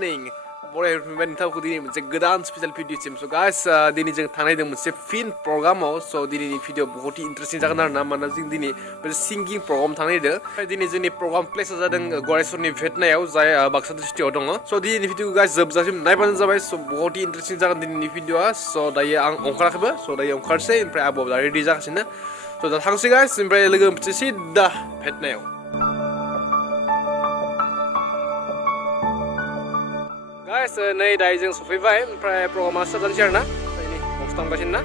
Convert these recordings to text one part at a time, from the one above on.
morning. Boro nonton ko dini moनसे गोदान special video सिम so guys दिनै जों थांनायदों मोनसे फिन प्रग्रामाव so दिनैनि भिडियो बहुत इन्टारेस्टिं जागोन आरोना मानोना जों दिनै मोनसे सिंगिं प्रग्राम थांनायदों दिनै जोंनि प्रग्राम प्लेसआ जादों गरायसरनि भेटनायाव जाय बाक्सा डिस्ट्रिक्टआव दङ so दिनैनि भिडियोखौ guys जोबजासिम नायबानो जाबाय so बहुत इन्टारेस्टिं जागोन दिनैनि भिडियोआ so दायो आं ओंखाराखैबो so दायो ओंखारसै ओमफ्राय आब'आ दा रेडि जागासिनो so दा थांसै guys ओमफ्राय लोगो मोनसे सिदा भेटनायाव guys नै दायो जों सफैबाय ओमफ्राय प्रग्रामा स्टार्ट जानोसै आरोना नै बक्स थांगासिनो ना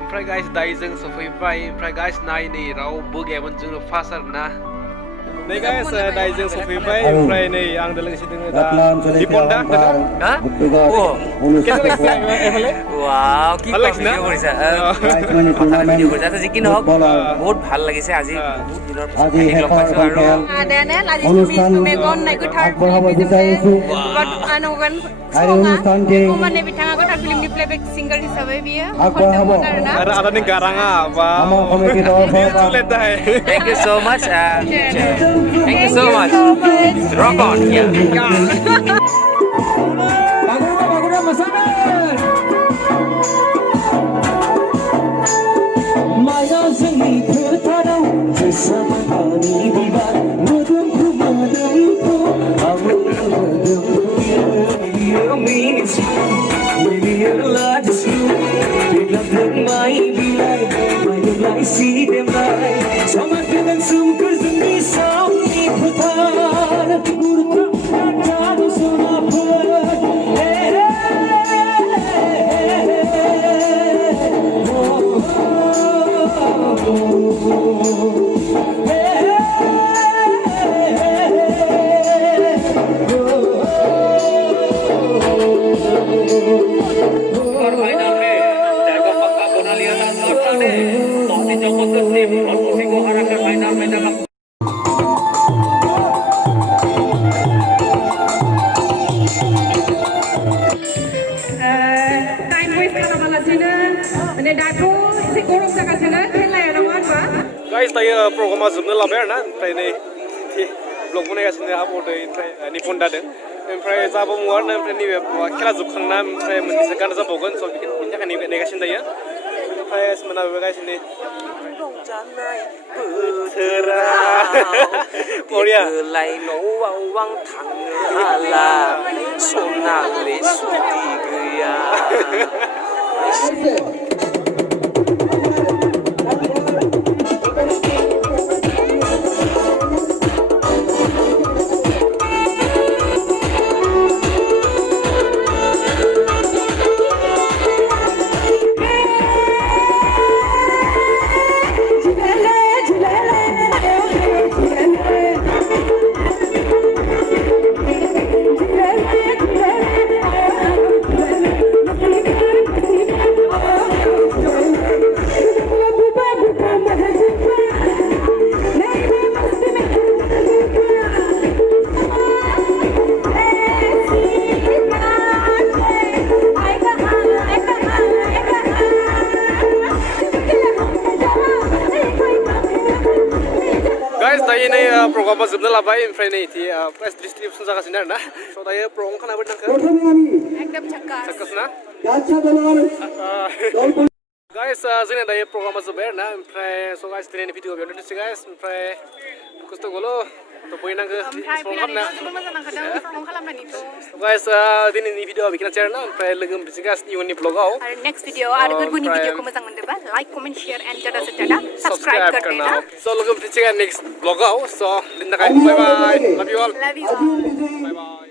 ओमफ्राय guys दायो जों सफैबाय ओमफ्राय guys नाय नै रावबो गैयामोन जोङो फार्स्ट आरोना नै guys दायो जों सफैबाय ओमफ्राय नै आं दा लोगोसे दोङो दा निपन दा हा ओ केसे लागছে एफाले वाव কি ভিডিও কৰিছা ভিডিও কৰিছা তো যিকি নহক বহুত ভাল লাগিছে আজি বহুত দিনৰ পিছত লগ পাইছো আৰু আদানে লাজি তুমি মেগন নাই গো থাৰ্ড বাট আনগন মানে বিথাঙা গো থাৰ্ড ফিল্ম প্লেবেক সিঙ্গার হিসাবে বিয়ে আরে আদানি গারাঙা বা Thank you so much Thank you so much rock on Bagura masana Maya seni kırtarım Hesaba tani biber Mudum kumadum ku Avudum You mean it's you Maybe you're like it's you Big love look my life My life see them light Sama kıdan sum kızım bir savni putar Gurtum kakadı sona pır guys दायो प्रग्रामा जोबनो लाबाय आरोना ओमफ्राय नै blog बनायगासिनो आब'दों ओमफ्राय Nippon दादों ओमफ्राय जाबो मुवा आरोना ओमफ्राय नैबे खेला जोबखांना ओमफ्राय मोननैसो गान जाबावगोन स' बेनि थाखाय नेगासिनो दायो ओमफ्राय मोनाबो गासिनो रंजानाय बोथोराव बिलाइ न'आव आं थांनो हाला सनालि सुति गैया दायो नै प्रग्रामा जोबनो लाबाय ओमफ्राय नै प्राइज डिस्ट्रिबिउसन जागासिनो आरोना स' दायो प्रग्राम खाना बोरनांखो एकदम झक्कास ना गाइस जोंना दायो प्रग्रामा जोब्बाय आरोना ओमफ्राय स' गाइस दिनैनि भिडिअ बेयावनो दोनसै गाइस ओमफ्राय खस्थ' गलो थ' बयनांगो गाइस दिनैनि भिडिअ बेखिनियानोसै आरोना ओमफ्राय लोगो मोनफिनसै गाइस इयुननि ब्लगाव आरो नेक्स्ट भिडिअ आरो गोरबोनि भिडिअखौ मोजां मोनदोंबा लाइक कमेन्ट शेयर एन्ड ज्यादा से ज्यादा सब्सक्राइब कर देना स' लोगो मोनफिनसै नेक्स्ट ब्लगाव स' दिननि थाखाय बाय बाय लाभ इउ अल लव यू बाय बाय